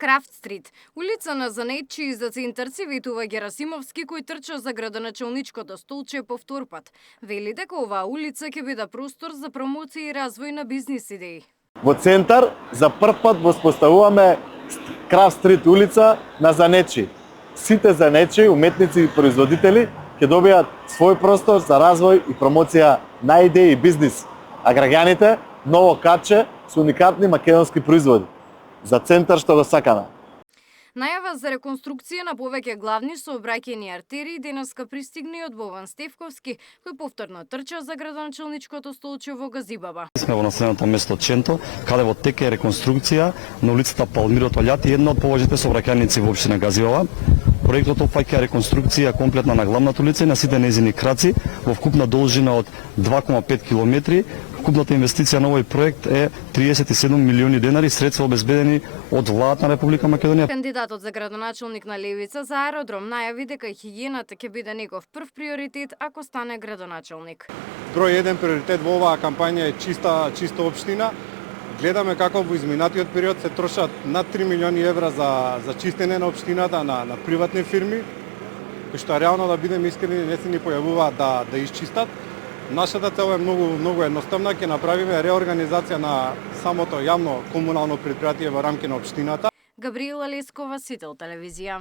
Крафт Стрит, улица на занетчи и за центарци, ветува Герасимовски, кој трча за градоначалничкото столче повтор пат. Вели дека оваа улица ќе биде простор за промоција и развој на бизнис идеи. Во центар за прв пат воспоставуваме Крафт Стрит улица на занетчи. Сите занетчи, уметници и производители ќе добијат свој простор за развој и промоција на идеи и бизнис, а граѓаните ново катче со уникатни македонски производи за центар што го сакаме. Најава за реконструкција на повеќе главни сообраќајни артерии денеска пристигна и од Бован Стефковски, кој повторно трча за градоначалничкото столче во Газибаба. Сме во населеното место Ченто, каде во тек е реконструкција на улицата Палмиро Толјати, една од поважните сообраќајници во општина Газибаба. Проектот опфаќа реконструкција комплетна на главната улица и на сите нејзини краци во вкупна должина од 2,5 километри. Вкупната инвестиција на овој проект е 37 милиони денари, средства обезбедени од владата на Република Македонија. Кандидатот за градоначалник на левица за аеродром најави дека хигиената ќе биде негов прв приоритет ако стане градоначалник. Број 1 приоритет во оваа кампања е чиста општина. Гледаме како во изминатиот период се трошат над 3 милиони евра за чистење на општината на приватни фирми, кои што реално, да бидеме искрени, не се ни појавуваат да изчистат. Нашата цел е многу едноставна, ќе направиме реорганизација на самото јавно комунално претпријатие во рамки на општината. Габриела Лескова, Сител телевизија.